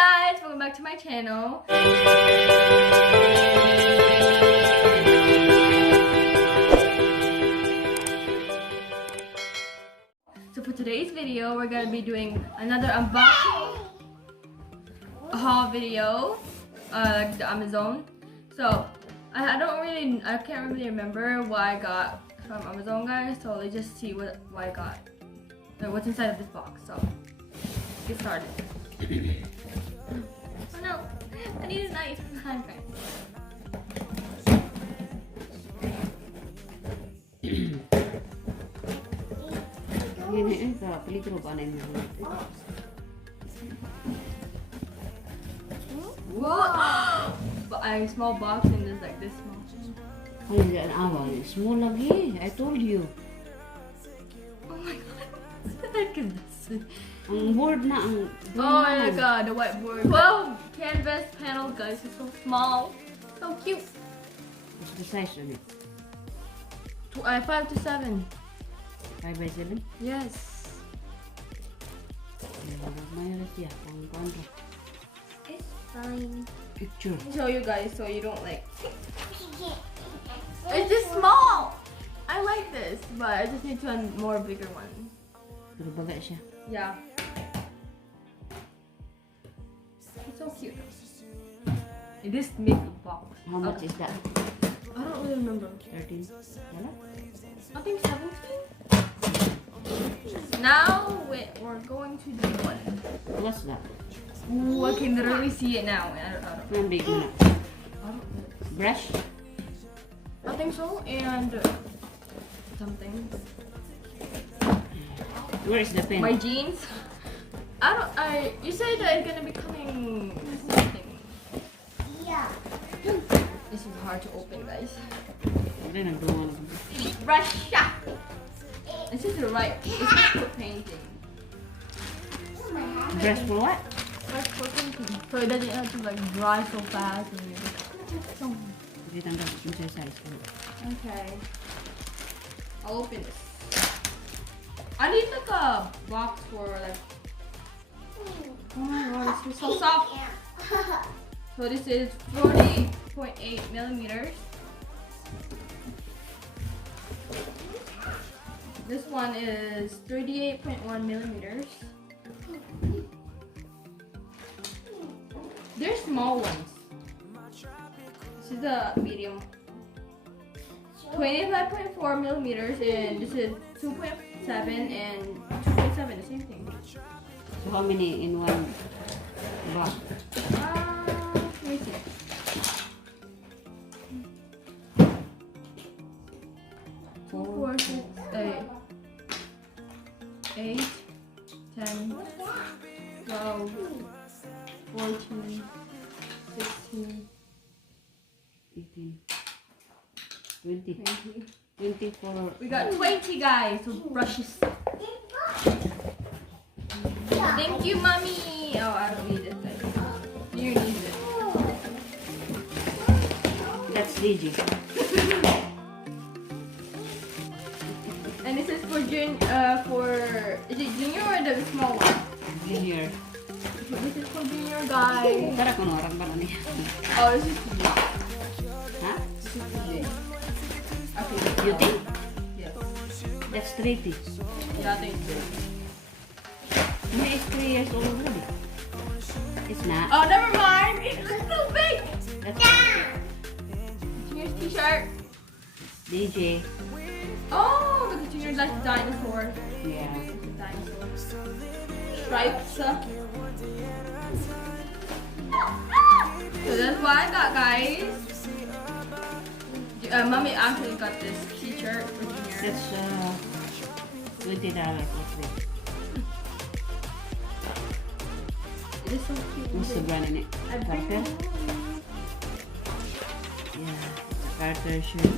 guys, welcome back to my channel. So for today's video, we're gonna be doing another unboxing haul video, like the Amazon. So I can't really remember what I got from Amazon, guys. So let's just see what I got, what's inside of this box. So let's get started. Oh no, I need a knife. Whoa! But a small box and it's like this small. Small lagi. I told you. Oh my god, what the heck is this? Ang board na ang. Oh my god, the whiteboard. 12 canvas panel, guys. It's so small, so cute. What's the size of it? 5 to 7. 5 by 7? Yes. It's fine. Picture. I'll show you guys so you don't like. It's just small. I like this, but I just need to more bigger one. Pero baga siya. Yeah. It's so cute. It is big box. How much is that? I don't really remember. 13. Wala? I think 17. Now we're going to the big one. What's that? Ooh, I can literally see it now. I don't Big na. know. Brush? I think so, and something. Where is the pen? My jeans. You said that it's gonna be coming something. Yeah. This is hard to open, guys. Then I'm doing Russia. This is the right. This is for painting. brush for what? Brush for painting. So it doesn't have to like dry so fast. And okay. I'll open this. I need like a box for like. Oh my god, this is so soft. So this is 40.8 millimeters. This one is 38.1 millimeters. They're small ones. This is the medium. 25.4 millimeters, and this is 2.7 and 2.7, the same thing. So how many in one box? Let me see. Two, 4, 6, 8, 10, 12, 14, 16, 18, 20, 20. 24. We got 20, guys, so brushes. Thank you, mommy. Oh, I don't need it. You need it. That's DJ. And this is for is it junior or the small one? Junior. This is for junior, guys. Tara ko orang ba ni? Oh, this is TJ. Ha? This is TJ. Okay. You think? Yes. That's 30. Yeah, I think so. No, it's 3 years old already. It's not. Oh, never mind. It's so big. That's Junior's t-shirt. DJ. Oh, look at Junior's like dinosaur. Yeah. Dinosaur. Stripes. So that's what I got, guys. Mommy actually got this t-shirt for Junior. That's $20 for free. It is so cute. What's the brand in it? Carter? Yeah, it's a Carter shirt.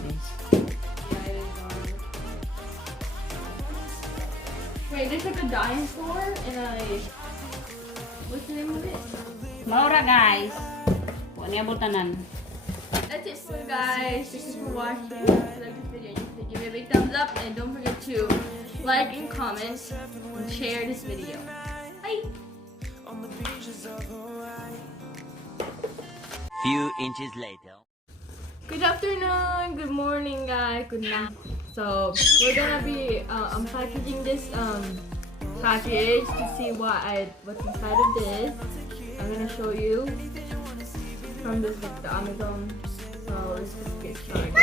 Yeah, it is hard. Wait, there's like a dinosaur and what's the name of it? Maura guys. Kung niya butanan. That's it for you guys. Thank you for watching. If you like this video, you can give it a big thumbs up and don't forget to like and comment and share this video. Bye! Few inches later. Good afternoon, good morning guys, good night. So we're gonna be unpackaging this package to see what's inside of this. I'm gonna show you from this like the Amazon. So let's just get started.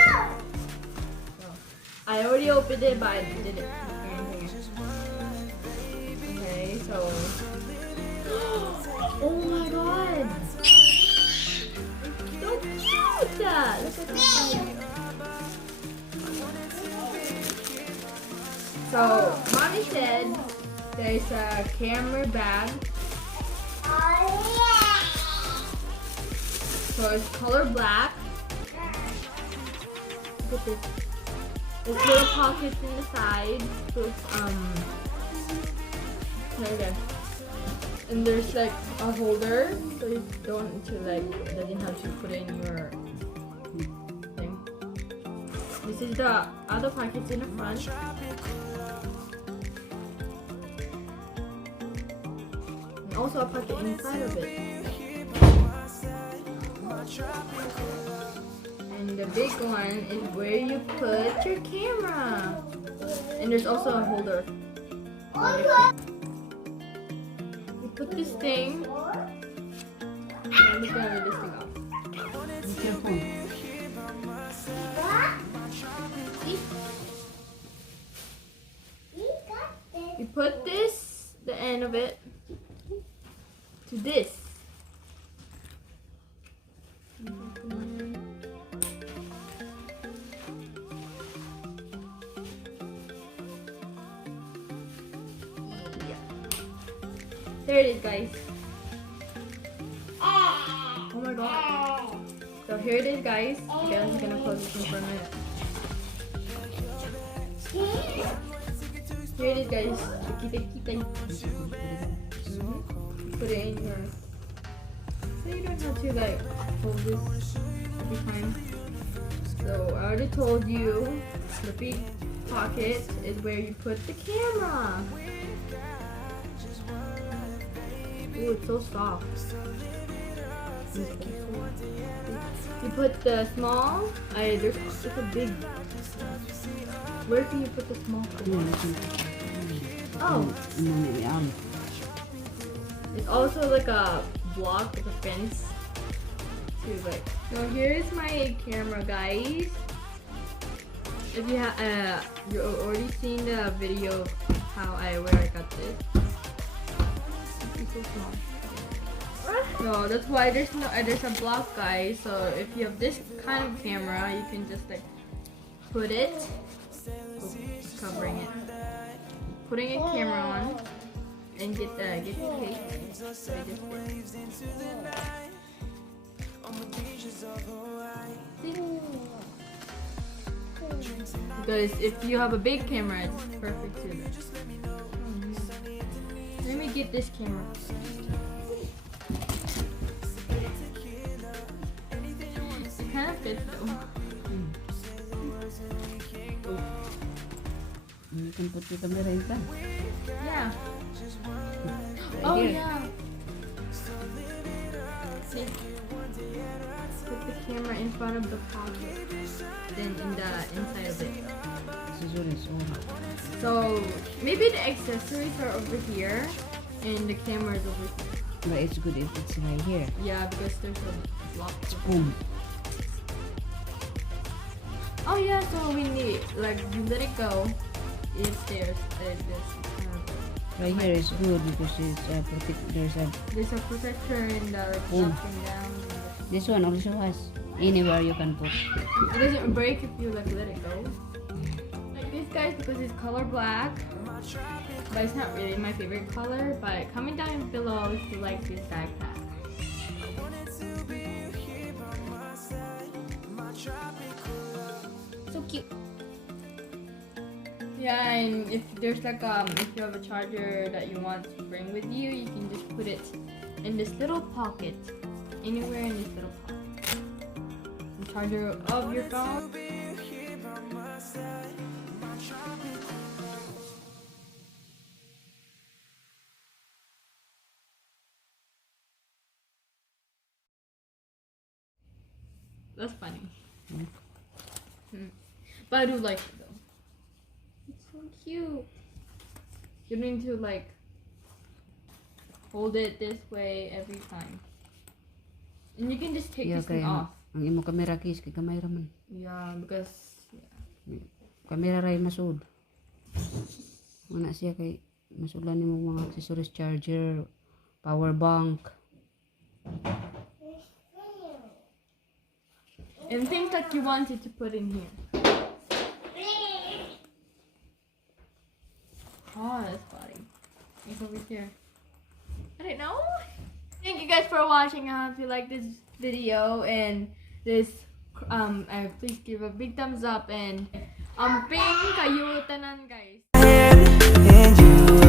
So, I already opened it, but I didn't put anything in. Okay, so oh my god! So cute! Look at this guy. So, mommy said there's a camera bag. So it's color black. Look at this. There's little pockets in the side. So it's, there we go. And there's like a holder, so you don't need to doesn't have to put in your thing. This is the other packets in the front. And also a pocket inside of it. And the big one is where you put your camera. And there's also a holder. Put this thing. I'm just gonna read this thing off. Be careful. You put this, the end of it, to this. There it is, guys. Oh my god. So here it is, guys. Okay, I'm just gonna close this one for a minute. Here it is, guys. Put it in your... So you don't have to hold this every time. So I already told you, the big pocket is where you put the camera. Ooh, it's so soft. You put the small. There's such a big. Where can you put the small? Oh. It's also like a block, like a fence. So here's my camera, guys. If you have, you already seen the video of where I got this. So small. So that's why there's a block, guys. So if you have this kind of camera, you can just put it, covering it, putting a camera on, and get the case. So because if you have a big camera, it's perfect too. Let me get this camera. It kind of fits though. You can put the camera inside. Yeah. Right Oh here. yeah. See? Put the camera in front of the pocket, then in the inside of it. So maybe the accessories are over here and the camera is over here. But it's good if it's right here. Yeah, because there's a block. Boom. Oh yeah, so we need you let it go if there's Right here is good because it's there's a protector and Boom. dropping down. This one also has anywhere you can put. It doesn't break if you let it go. Like this, guys, because it's color black, but it's not really my favorite color. But comment down below if you like this backpack. So cute. Yeah, and if there's if you have a charger that you want to bring with you, you can just put it in this little pocket, anywhere in this little pocket. The charger of your phone. That's funny. But I do like it though. It's so cute. You need to like hold it this way every time. And you can just take this thing off. Ang imo kamera case kay kamay raman. Yeah, because Kamera ray masud. Wala siya kay masulan nimo mga accessories, charger, power bank. and things that you wanted to put in here. Oh, that's funny. It's over here. I don't know. Thank you guys for watching. I hope you like this video and this. Please give a big thumbs up and ping kayo tanan guys. And you